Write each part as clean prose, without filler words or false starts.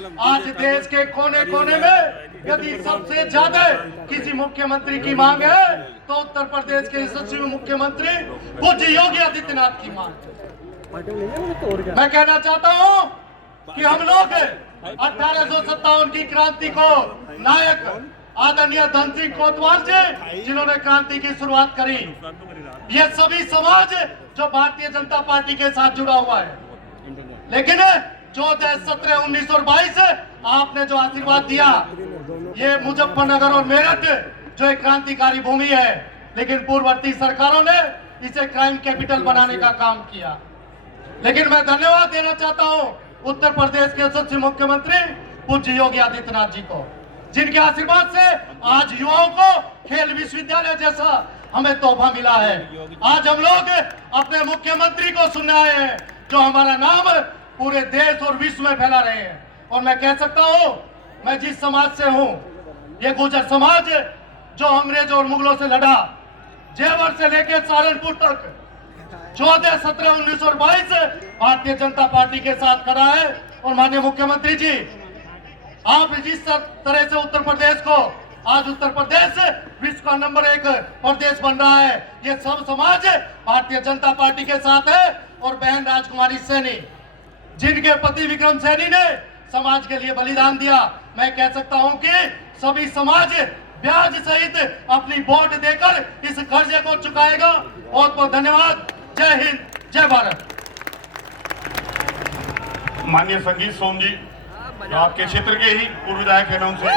आज देश के कोने कोने में यदि सबसे ज्यादा किसी मुख्यमंत्री की मांग है तो उत्तर प्रदेश के यशस्वी मुख्यमंत्री पूज्य योगी आदित्यनाथ की मांग है। मैं कहना चाहता हूं कि हम लोग 1857 की क्रांति को नायक आदरणीय धन सिंह कोतवाल जी जिन्होंने क्रांति की शुरुआत करी, ये सभी समाज जो भारतीय जनता पार्टी के साथ जुड़ा हुआ है, लेकिन जो 17, 19 और 22 आपने जो आशीर्वाद दिया, ये मुजफ्फरनगर और मेरठ जो एक क्रांतिकारी भूमि है, लेकिन पूर्ववर्ती सरकारों ने इसे क्राइम कैपिटल बनाने का काम किया। लेकिन मैं धन्यवाद देना चाहता हूं उत्तर प्रदेश के यशस्वी मुख्यमंत्री पूज्य योगी आदित्यनाथ जी को, जिनके आशीर्वाद से आज युवाओं को खेल विश्वविद्यालय जैसा हमें तोहफा मिला है। आज हम लोग अपने मुख्यमंत्री को सुनने आए हैं जो हमारा नाम पूरे देश और विश्व में फैला रहे हैं। और मैं कह सकता हूं, मैं जिस समाज से हूं, ये गुर्जर समाज जो अंग्रेज और मुगलों से लड़ा, जेवर से लेकर सहारनपुर तक 14, 17, 19 और 22 भारतीय जनता पार्टी के साथ खड़ा है। और माननीय मुख्यमंत्री जी, आप जिस तरह से उत्तर प्रदेश को आज उत्तर प्रदेश विश्व का नंबर 1 प्रदेश बन रहा है, ये सब समाज भारतीय जनता पार्टी के साथ है। और बहन राजकुमारी सैनी, जिनके पति विक्रम सैनी ने समाज के लिए बलिदान दिया, मैं कह सकता हूं कि सभी समाज ब्याज सहित अपनी वोट देकर इस कर्जे को चुकाएगा। बहुत बहुत धन्यवाद। जय हिंद, जय भारत। माननीय संगीत सोम जी, जो आपके क्षेत्र के ही पूर्व विधायक है, उनसे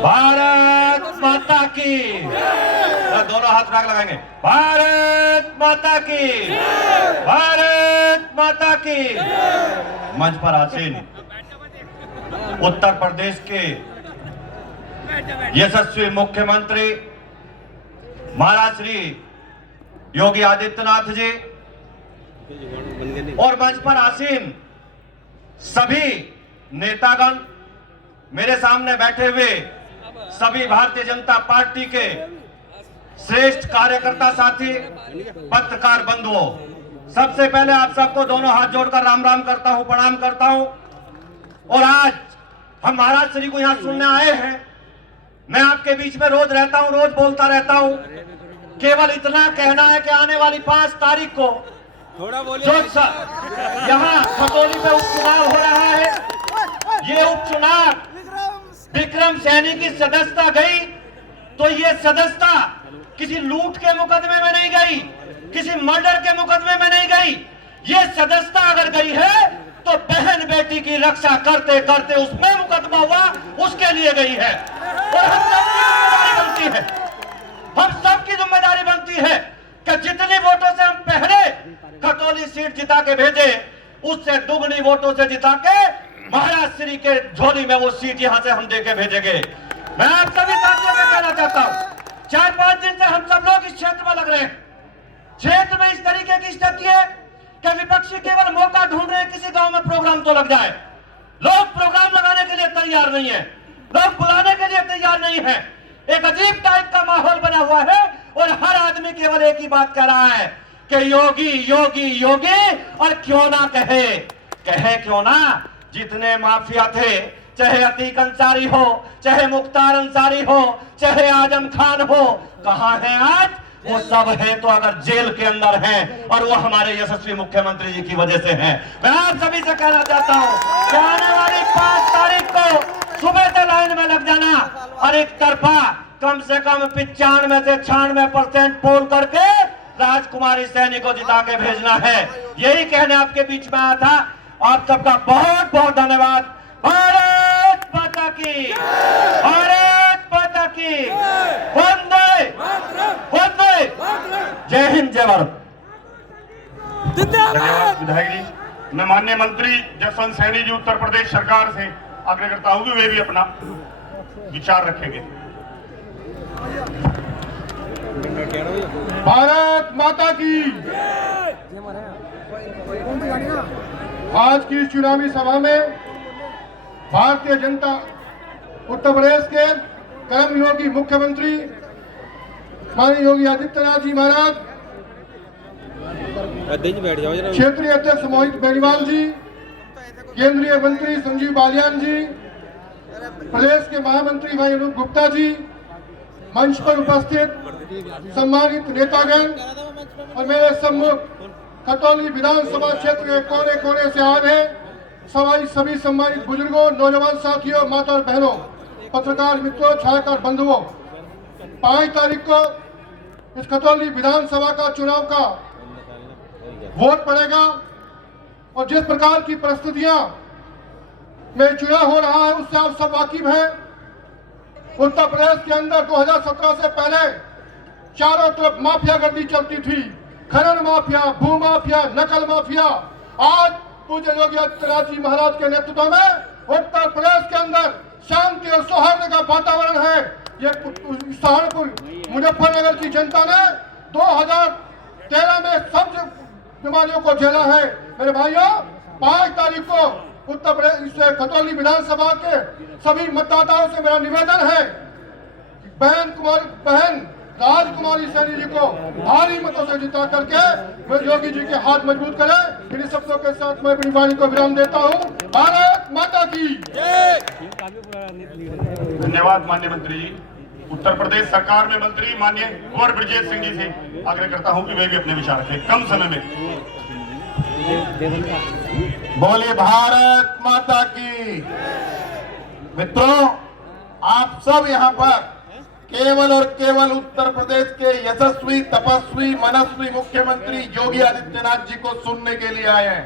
भारत माता की, दोनों हाथ राग लगाएंगे। भारत माता की, भारत माता की। मंच पर आसीन उत्तर प्रदेश के यशस्वी मुख्यमंत्री महाराज श्री योगी आदित्यनाथ जी और मंच पर आसीन सभी नेतागण, मेरे सामने बैठे हुए सभी भारतीय जनता पार्टी के श्रेष्ठ कार्यकर्ता साथी, पत्रकार बंधुओं, सबसे पहले आप सबको दोनों हाथ जोड़कर राम राम करता हूं, प्रणाम करता हूं। और आज हम महाराज श्री को यहां सुनने आए हैं। मैं आपके बीच में रोज रहता हूं, रोज बोलता रहता हूं। केवल इतना कहना है कि आने वाली 5 तारीख को जो यहाँ खतौली पे उपचुनाव हो रहा है, ये उपचुनाव विक्रम सैनी की सदस्यता गई तो ये सदस्यता किसी लूट के मुकदमे में नहीं गई, किसी मर्डर के मुकदमे में नहीं गई। ये सदस्यता अगर गई है तो बहन बेटी की रक्षा करते करते उसमें मुकदमा हुआ, उसके लिए गई है। और हम सबकी जिम्मेदारी बनती है, हम सबकी जिम्मेदारी बनती है कि जितनी वोटों से हम पहले खतौली सीट जिता के भेजे, उससे दुगनी वोटों से जिता के महाराज श्री के झोली में वो सीट यहां से हम देके भेजेंगे। मैं आप सभी साथियों को कहना चाहता हूं, 4-5 दिन से हम सब लोग इस क्षेत्र में लग रहे हैं। क्षेत्र में इस तरीके की स्थिति है कि विपक्षी केवल मौका ढूंढ रहे हैं, किसी गांव में प्रोग्राम तो लग जाए। लोग प्रोग्राम लगाने के लिए तैयार नहीं है, लोग बुलाने के लिए तैयार नहीं है। एक अजीब टाइप का माहौल बना हुआ है और हर आदमी केवल एक ही बात कह रहा है कि योगी योगी योगी, और क्यों ना कहे क्यों ना। जितने माफिया थे, चाहे अतीक अंसारी हो, चाहे मुख्तार अंसारी हो, चाहे आजम खान हो, कहां हैं आज? वो सब हैं तो अगर जेल के अंदर हैं, और वो हमारे यशस्वी मुख्यमंत्री जी की वजह से हैं। मैं आप सभी से कहना चाहता हूं कि आने वाली 5 तारीख को सुबह से लाइन में लग जाना और एक तरफा कम से कम 95 से 96% पोल करके राजकुमारी सैनी को जिता के भेजना है। यही कहने आपके बीच में आया था। आप सबका बहुत बहुत धन्यवाद। भारत माता की, भारत माता की, वंदे वंदे, जय हिंद, जय भारत। धन्यवाद विधायक जी। मैं माननीय मंत्री जसवंत सैनी जी उत्तर प्रदेश सरकार से आग्रह करता हूं कि वे भी अपना विचार रखेंगे। भारत माता की। आज की चुनावी सभा में भारतीय जनता उत्तर प्रदेश के कर्मयोगी मुख्यमंत्री माननीय योगी आदित्यनाथ जी महाराज क्षेत्रीय अध्यक्ष मोहित बेनीवाल जी, केंद्रीय मंत्री संजीव बालियान जी, प्रदेश के महामंत्री भाई अनूप गुप्ता जी, मंच पर उपस्थित सम्मानित नेतागण और मेरे सम्मुख खतौली विधानसभा क्षेत्र के कोने कोने से आए हैं सभी सम्मानित बुजुर्गों, नौजवान साथियों, माता और बहनों, पत्रकार मित्रों, छायाकार बंधुओं, 5 तारीख को इस खतौली विधानसभा का चुनाव का वोट पड़ेगा और जिस प्रकार की परिस्थितियां में चुनाव हो रहा है उससे आप सब वाकिफ हैं। उत्तर प्रदेश के अंदर 2017 से पहले चारों तरफ माफिया गर्दी चलती थी, खनन माफिया, भू माफिया, नकल माफिया। आज पूज्य योगी आदित्यनाथ जी महाराज के नेतृत्व में उत्तर प्रदेश के अंदर शांति और सौहार्द का वातावरण है। ये सहारनपुर मुजफ्फरनगर की जनता ने 2013 में सब बीमारियों को झेला है। मेरे भाइयों, 5 तारीख को उत्तर प्रदेश खतौली विधानसभा के सभी मतदाताओं से मेरा निवेदन है कि बहन राजकुमारी सैनी जी को भारी मतों से जिता करके वे योगी जी के हाथ मजबूत करें। इन शब्दों के साथ मैं अपनी वाणी को विराम देता हूं। भारत माता की धन्यवाद माननीय मंत्री जी। उत्तर प्रदेश सरकार में मंत्री माननीय कुंवर ब्रजेश सिंह जी से आग्रह करता हूं कि वे भी अपने विचार रखें कम समय में। बोलिए भारत माता की। मित्रों, आप सब यहाँ पर केवल और केवल उत्तर प्रदेश के यशस्वी, तपस्वी, मनस्वी मुख्यमंत्री योगी आदित्यनाथ जी को सुनने के लिए आए हैं।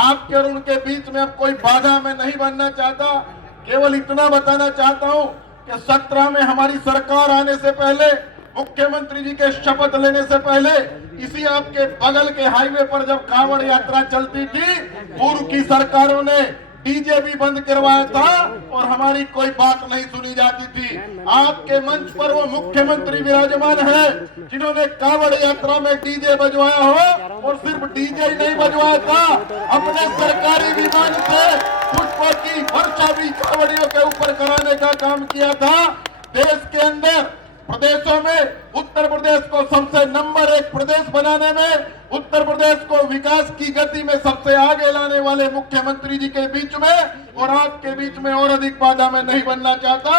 आपके और उनके बीच में अब कोई बाधा मैं नहीं बनना चाहता। केवल इतना बताना चाहता हूं कि 17 में हमारी सरकार आने से पहले, मुख्यमंत्री जी के शपथ लेने से पहले, इसी आपके बगल के हाईवे पर जब कांवड़ यात्रा चलती थी, पूर्व की सरकारों ने डीजे भी बंद करवाया था और हमारी कोई बात नहीं सुनी जाती थी। आपके मंच पर वो मुख्यमंत्री विराजमान है जिन्होंने कांवड़ यात्रा में डीजे बजवाया हो, और सिर्फ डीजे ही नहीं बजवाया था, अपने सरकारी विमान से पुष्पों की वर्षा भी कांवड़ियों के ऊपर कराने का काम किया था। देश के अंदर प्रदेशों में उत्तर प्रदेश को सबसे नंबर 1 प्रदेश बनाने में, उत्तर प्रदेश को विकास की गति में सबसे आगे लाने वाले मुख्यमंत्री जी के बीच में और आपके बीच में और अधिक बाधा में नहीं बनना चाहता।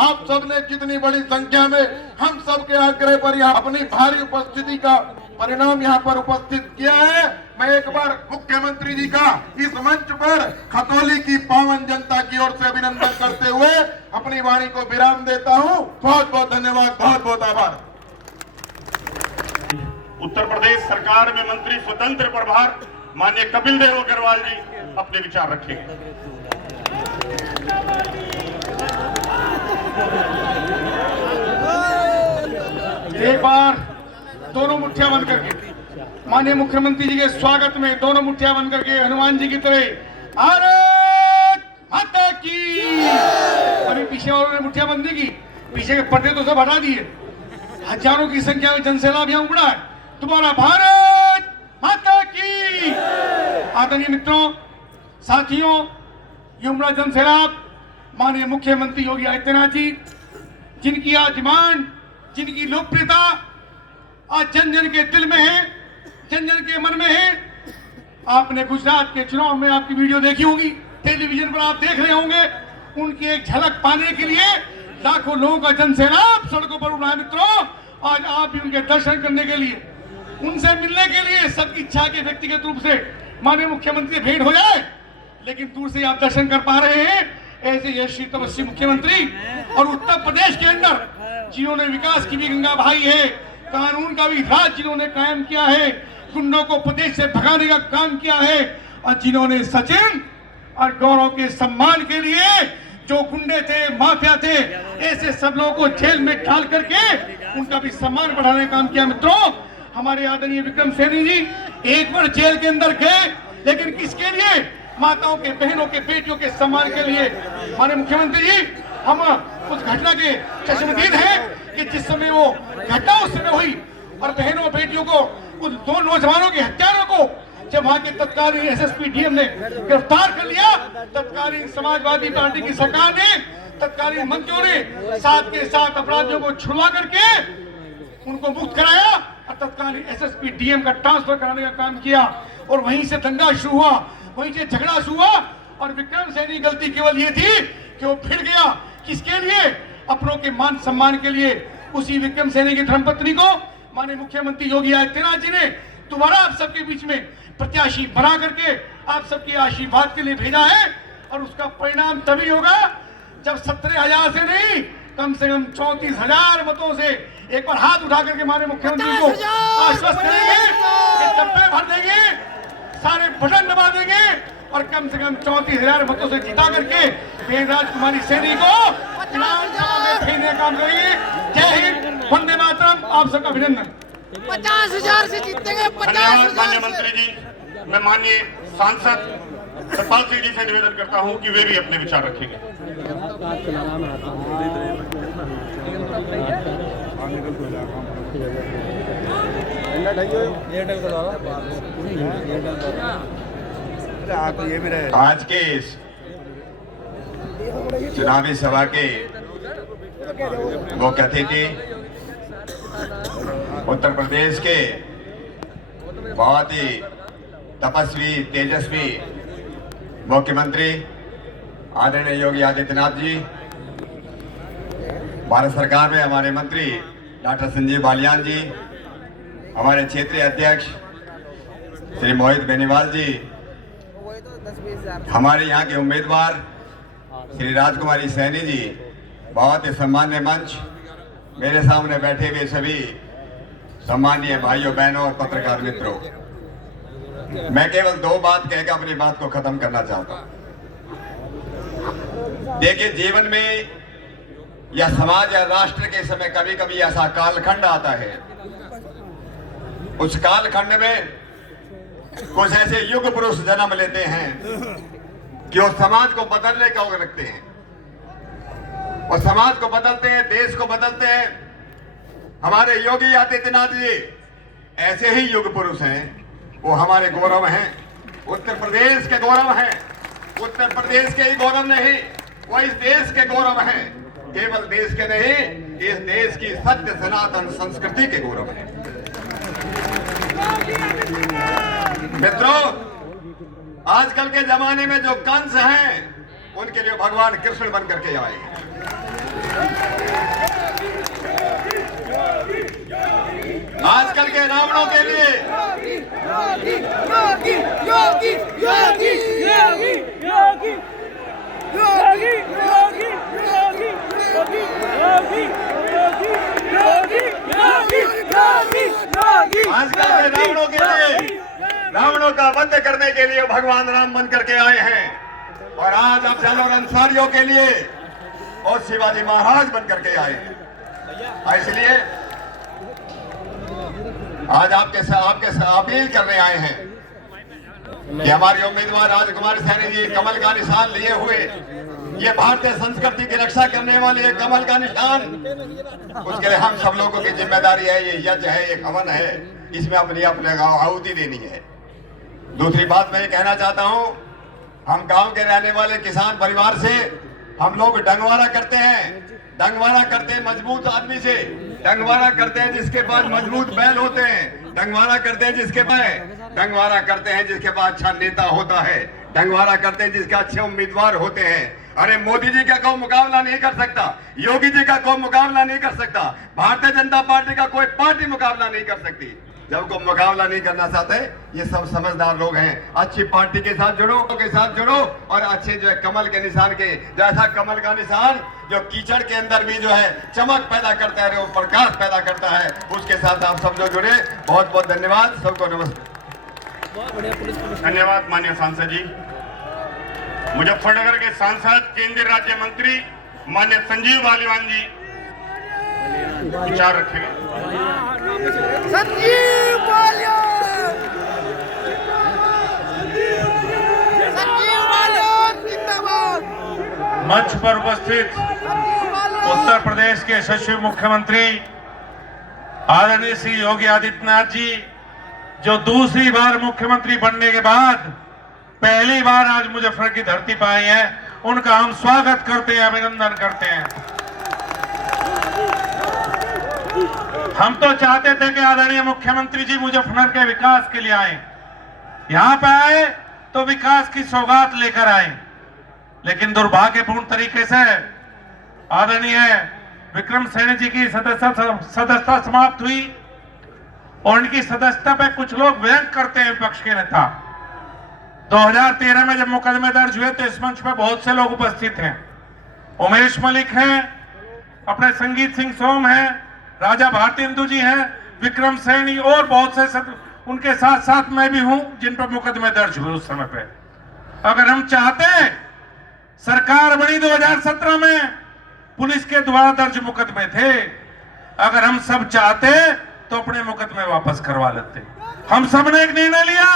आप सबने जितनी बड़ी संख्या में हम सबके आग्रह पर यहाँ अपनी भारी उपस्थिति का परिणाम यहाँ पर उपस्थित किया है। मैं एक बार मुख्यमंत्री जी का इस मंच पर खतौली की पावन जनता की ओर से अभिनंदन करते हुए अपनी वाणी को विराम देता हूँ। बहुत बहुत धन्यवाद, बहुत बहुत आभार। उत्तर प्रदेश सरकार में मंत्री स्वतंत्र प्रभार माननीय कपिल देव अग्रवाल जी अपने विचार रखेंगे। एक बार दोनों मुठ्ठियां बंद करके माननीय मुख्यमंत्री जी के स्वागत में दोनों मुठ्ठियां बंद करके हनुमान जी की तरह भारत माता की। अभी पीछे वालों ने मुठ्ठियां बंद नहीं की, पीछे के पर्दे तो सब हटा दिए। हजारों की संख्या में जनसैलाब यहाँ उमड़ा है। तुम्हारा भारत माता की। आदरणीय मित्रों, साथियों, ये उमड़ा जनसैलाब माननीय मुख्यमंत्री योगी आदित्यनाथ जी, जिनकी आज डिमांड, जिनकी लोकप्रियता आज जन जन के दिल में है, जन जन के मन में है। आपने गुजरात के चुनाव में आपकी वीडियो देखी होगी, टेलीविजन पर आप देख रहे होंगे। उनकी एक झलक पाने के लिए लाखों लोगों का जनसैलाब सड़कों पर उमड़ा है। मित्रों, आज आप भी उनके दर्शन करने के लिए, उनसे मिलने के लिए, सबकी इच्छा के व्यक्तिगत रूप से माननीय मुख्यमंत्री भेंट हो जाए, लेकिन दूर से आप दर्शन कर पा रहे हैं। ऐसे यशस्वी तपस्वी मुख्यमंत्री और उत्तर प्रदेश के अंदर जिन्होंने विकास की भी गंगा बहाई है, कानून का भी राज जिन्होंने कायम किया है, गुंडों को प्रदेश से भगाने का काम किया है, और जिन्होंने सचिन और गौरव के सम्मान के लिए जो गुंडे थे, माफिया थे, ऐसे सब लोगों को जेल में डाल करके उनका भी सम्मान बढ़ाने का काम किया। मित्रों, हमारे आदरणीय विक्रम सैनी जी एक बार जेल के अंदर गए, लेकिन किसके लिए? माताओं के, बहनों के, बेटियों के सम्मान के लिए। माननीय मुख्यमंत्री जी, हम उस घटना के चश्मदीद हैं कि जिस समय वो घटना उस समय हुई और बहनों बेटियों को, उन 2 नौजवानों के हत्यारों को जब वहां के तत्कालीन एसएसपी डीएम ने गिरफ्तार कर लिया, तत्कालीन समाजवादी पार्टी की सरकार ने, तत्कालीन मंत्रियों ने साथ के साथ अपराधियों को छुड़वा करके उनको मुक्त कराया और तत्कालीन ने एसएसपी डीएम का ट्रांसफर कराने का काम किया और वहीं से दंगा शुरू हुआ, वहीं से झगड़ा शुरू हुआ। और विक्रम सैनी की गलती केवल ये थी कि वो फिर गया, किसके लिए? अपनों के मान सम्मान के लिए। उसी विक्रम सैनी की धर्मपत्नी को माननीय मुख्यमंत्री योगी आदित्यनाथ जी ने दोबारा आप सबके बीच में प्रत्याशी बना करके आप सबके आशीर्वाद के लिए भेजा है। और उसका परिणाम तभी होगा जब 17,000 से नहीं, कम से कम 34,000 मतों से एक बार हाथ उठा करके हमारे मुख्यमंत्री को आश्वस्त करेंगे कि डब्बे भर देंगे, सारे बटन दबा देंगे और कम से कम 34,000 मतों से जिता करके वेदराज कुमारी सैनी को विधानसभा में भेजने का काम करेंगे। जय हिंद, वंदे मातरम। आप सबका अभिनंदन। 50,000 से जीतेंगे। धन्यवाद माननीय मंत्री जी। मैं माननीय सांसद सतपाल सिंह जी से निवेदन करता हूं कि वे भी अपने विचार रखेंगे। आज के इस चुनावी सभा के मुख्य अतिथि उत्तर प्रदेश के बहुत ही तपस्वी, तेजस्वी मुख्यमंत्री आदरणीय योगी आदित्यनाथ जी, भारत सरकार में हमारे मंत्री डॉक्टर संजीव बालियान जी, हमारे क्षेत्रीय अध्यक्ष श्री मोहित बेनीवाल जी, हमारे यहाँ के उम्मीदवार श्री राजकुमारी सैनी जी, बहुत ही सम्मान्य मंच, मेरे सामने बैठे हुए सभी सम्मानीय भाइयों बहनों और पत्रकार मित्रों, मैं केवल 2 बात कहकर अपनी बात को खत्म करना चाहता हूं। देखिए, जीवन में या समाज या राष्ट्र के समय कभी कभी ऐसा कालखंड आता है, उस कालखंड में कुछ ऐसे युग पुरुष जन्म लेते हैं कि वो समाज को बदलने का रखते हैं, और समाज को बदलते हैं, देश को बदलते हैं। हमारे योगी आदित्यनाथ जी ऐसे ही युग पुरुष हैं, वो हमारे गौरव हैं, उत्तर प्रदेश के गौरव हैं। उत्तर प्रदेश के ही गौरव नहीं, वो इस देश के गौरव हैं। केवल देश के नहीं, इस देश की सत्य सनातन संस्कृति के गौरव हैं। मित्रों, आजकल के जमाने में जो कंस हैं, उनके लिए भगवान कृष्ण बन करके आए हैं। आजकल के रावणों के लिए योगी योगी योगी योगी योगी योगी योगी योगी योगी योगी योगी योगी योगी आजकल के रावणों के लिए, रावणों का वध करने के लिए भगवान राम बन करके आए हैं, और आज अफजल और अंसारियों के लिए और शिवाजी महाराज बन करके आए हैं। इसलिए आज आपके अपील करने आए हैं कि हमारे उम्मीदवार राजकुमारी सैनी जी कमल का निशान लिए हुए, ये भारतीय संस्कृति की रक्षा करने वाले ये कमल का निशान, उसके लिए हम सब लोगों की जिम्मेदारी है, ये यज्ञ है, ये हवन है, इसमें अपनी आहुति देनी है। दूसरी बात मैं ये कहना चाहता हूं, हम गांव के रहने वाले किसान परिवार से हम लोग डंगवारा करते हैं। डंगवारा करते हैं मजबूत आदमी से, डंगवारा करते हैं जिसके पास मजबूत बैल होते हैं, डंगवारा करते हैं जिसके पास, डंगवारा करते हैं जिसके पास अच्छा नेता होता है, डंगवारा करते हैं जिसके अच्छे उम्मीदवार होते हैं। अरे मोदी जी का कोई मुकाबला नहीं कर सकता, योगी जी का कोई मुकाबला नहीं कर सकता, भारतीय जनता पार्टी का कोई पार्टी मुकाबला नहीं कर सकती। जब कोई मुकाबला नहीं करना चाहते, ये सब समझदार लोग हैं। अच्छी पार्टी के साथ जुड़ो और अच्छे जो है कमल के निशान के, जैसा कमल का निशान जो कीचड़ के अंदर भी जो है चमक पैदा करता है, वो प्रकाश पैदा करता है, उसके साथ आप सब जो जुड़े। बहुत बहुत धन्यवाद, सबको नमस्कार। धन्यवाद माननीय सांसद जी। मुजफ्फरनगर के सांसद केंद्रीय राज्य मंत्री माननीय संजीव बालियान जी विचार रखेंगे। संजीव बालियान जिंदाबाद। मंच पर उपस्थित उत्तर प्रदेश के यशस्वी मुख्यमंत्री आदरणीय श्री योगी आदित्यनाथ जी, जो दूसरी बार मुख्यमंत्री बनने के बाद पहली बार आज मुजफ्फर की धरती पर आए हैं, उनका हम स्वागत करते हैं, अभिनंदन करते हैं। हम तो चाहते थे कि आदरणीय मुख्यमंत्री जी मुजफ्फरनगर के विकास के लिए आए, यहां पे आए तो विकास की सौगात लेकर आए, लेकिन दुर्भाग्यपूर्ण तरीके से आदरणीय विक्रम सैनी जी की सदस्यता समाप्त हुई और उनकी सदस्यता पे कुछ लोग व्यंग करते हैं विपक्ष के नेता। 2013 में जब मुकदमे दर्ज हुए तो इस मंच पे बहुत से लोग उपस्थित हैं। उमेश मलिक हैं, अपने संगीत सिंह सोम हैं, राजा भारतेंदु जी हैं, विक्रम सैनी और बहुत से उनके साथ साथ मैं भी हूं जिन पर मुकदमे दर्ज हुए उस समय पे। अगर हम चाहते, सरकार बनी 2017 में, पुलिस के द्वारा दर्ज मुकदमे थे, अगर हम सब चाहते तो अपने मुकदमे वापस करवा लेते। हम सब ने एक निर्णय लिया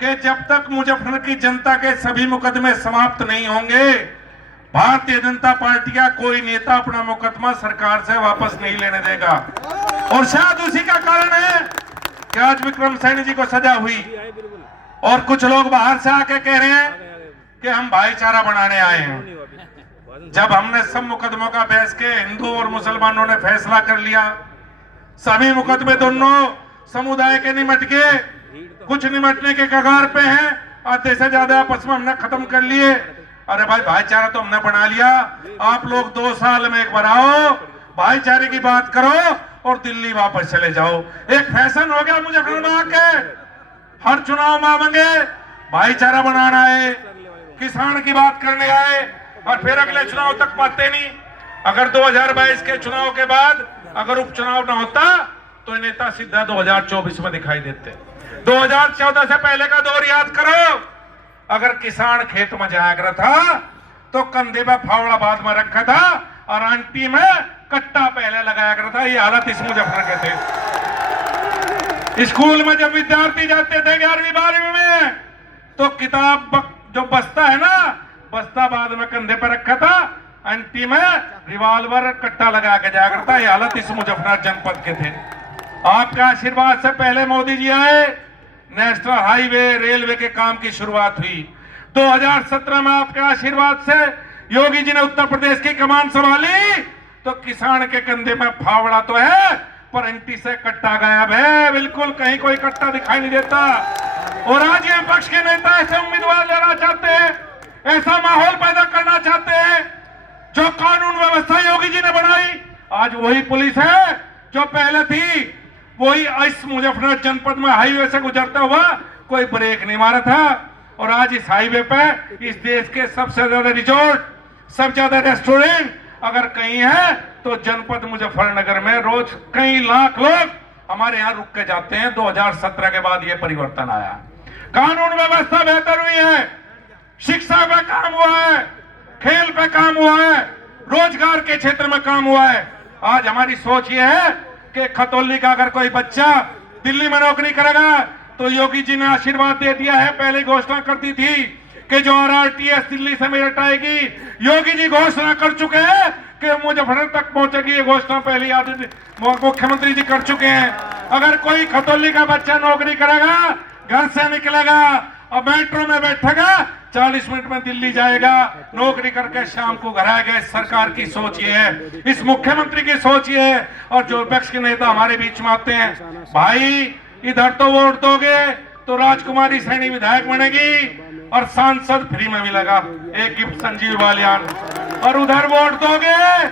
कि जब तक मुजफ्फरनगर की जनता के सभी मुकदमे समाप्त नहीं होंगे, भारतीय जनता पार्टी का कोई नेता अपना मुकदमा सरकार से वापस नहीं लेने देगा। और शायद उसी का कारण है कि आज विक्रम सैनी जी को सजा हुई और कुछ लोग बाहर से आके कह रहे हैं कि हम भाईचारा बनाने आए हैं। जब हमने सब मुकदमों का बहस के हिंदू और मुसलमानों ने फैसला कर लिया, सभी मुकदमे दोनों समुदाय के निमट के, कुछ निमटने के कगार पे हैं, आधे से ज्यादा आपस में हमने खत्म कर लिए। अरे भाई, भाईचारा तो हमने बना लिया, आप लोग 2 साल में एक बार आओ, भाईचारे की बात करो और दिल्ली वापस चले जाओ। एक फैशन हो गया मुजफ्फरनगर में आके हर चुनाव मांगे भाईचारा बनाना है, किसान की बात करने आए और फिर अगले चुनाव तक पाते नहीं। अगर 2022 के चुनाव के बाद अगर उपचुनाव न होता तो नेता सीधा 2024 में दिखाई देते। 2014 से पहले का दौर याद करो, अगर किसान खेत में जाया करता था तो कंधे पे फावड़ा बाद में रखा था और आंटी में कट्टा पहले लगाया करता था। ये हालत इस मुजफ्फरनगर के थे। स्कूल में जब विद्यार्थी जाते थे 11वीं 12वीं में तो किताब जो बस्ता है ना, बस्ता बाद में कंधे पर रखा था, आंटी में रिवॉल्वर कट्टा लगा के जाया करता। ये हालत इस मुजफ्फरनगर जनपद के थे। आपका आशीर्वाद से पहले मोदी जी आए, नेशनल हाईवे रेलवे के काम की शुरुआत हुई। 2017 में आपके आशीर्वाद से योगी जी ने उत्तर प्रदेश की कमान संभाली तो किसान के कंधे में फावड़ा तो है पर एंटी से कट्टा गायब है, बिल्कुल कहीं कोई कट्टा दिखाई नहीं देता। और आज ये विपक्ष के नेता ऐसे उम्मीदवार लेना चाहते हैं, ऐसा माहौल पैदा करना चाहते हैं। जो कानून व्यवस्था योगी जी ने बनाई, आज वही पुलिस है जो पहले थी, वही इस मुजफ्फरनगर जनपद में हाईवे से गुजरता हुआ कोई ब्रेक नहीं मारा था। और आज इस हाईवे पे इस देश के सबसे ज्यादा रिजॉर्ट, सबसे ज्यादा रेस्टोरेंट अगर कहीं है तो जनपद मुजफ्फरनगर में रोज कई लाख लोग हमारे यहाँ रुक के जाते हैं। 2017 के बाद ये परिवर्तन आया, कानून व्यवस्था बेहतर हुई है, शिक्षा पे काम हुआ है, खेल पे काम हुआ है, रोजगार के क्षेत्र में काम हुआ है। आज हमारी सोच ये है कि खतौली का अगर कोई बच्चा दिल्ली में नौकरी करेगा तो योगी जी ने आशीर्वाद दे दिया है, पहले घोषणा कर दी थी कि जो RRTS दिल्ली से मेरठ आएगी, योगी जी घोषणा कर चुके हैं कि मुजफ्फरनगर तक पहुंचेगी। ये घोषणा पहले मुख्यमंत्री जी कर चुके हैं। अगर कोई खतौली का बच्चा नौकरी करेगा, घर से निकलेगा और मेट्रो में बैठेगा, 40 मिनट में दिल्ली जाएगा, नौकरी करके शाम को घर आएगा। इस सरकार की सोच ये है, इस मुख्यमंत्री की सोच ये है। और जो विपक्ष के नेता हमारे बीच में आते हैं, भाई इधर तो वोट दोगे तो राजकुमारी सैनी विधायक बनेगी और सांसद फ्री में मिलेगा, एक गिफ्ट संजीव बालियान। और उधर वोट दोगे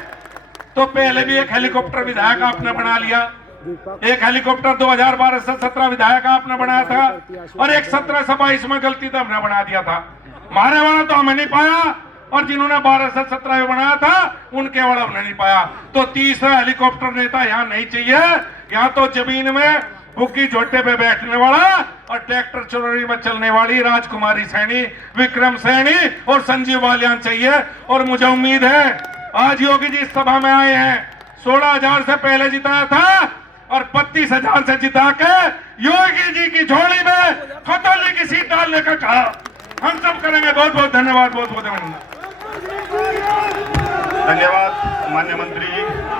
तो पहले भी एक हेलीकॉप्टर विधायक आपने बना लिया, एक हेलीकॉप्टर 2012 से 17 विधायक आपने बनाया था और एक 17 से 22 में गलती तो हमने बना दिया था। मारे वाला तो हमें नहीं पाया और जिन्होंने 12 से 17 में बनाया था उनके वाला हमने नहीं पाया। तो तीसरा हेलीकॉप्टर नेता यहाँ नहीं चाहिए। यहाँ तो जमीन में बुग्गी झोटे पे बैठने वाला और ट्रैक्टर चोरी में चलने वाली राजकुमारी सैनी, विक्रम सैनी और संजीव बालियान चाहिए। और मुझे उम्मीद है आज योगी जी इस सभा में आए हैं, 16,000 से पहले जिताया था और 32,000 से जिता के योगी जी की झोली में खतौली की सीट डालने का कहा। हम सब करेंगे। बहुत बहुत धन्यवाद, बहुत बहुत धन्यवाद। धन्यवाद माननीय मंत्री जी।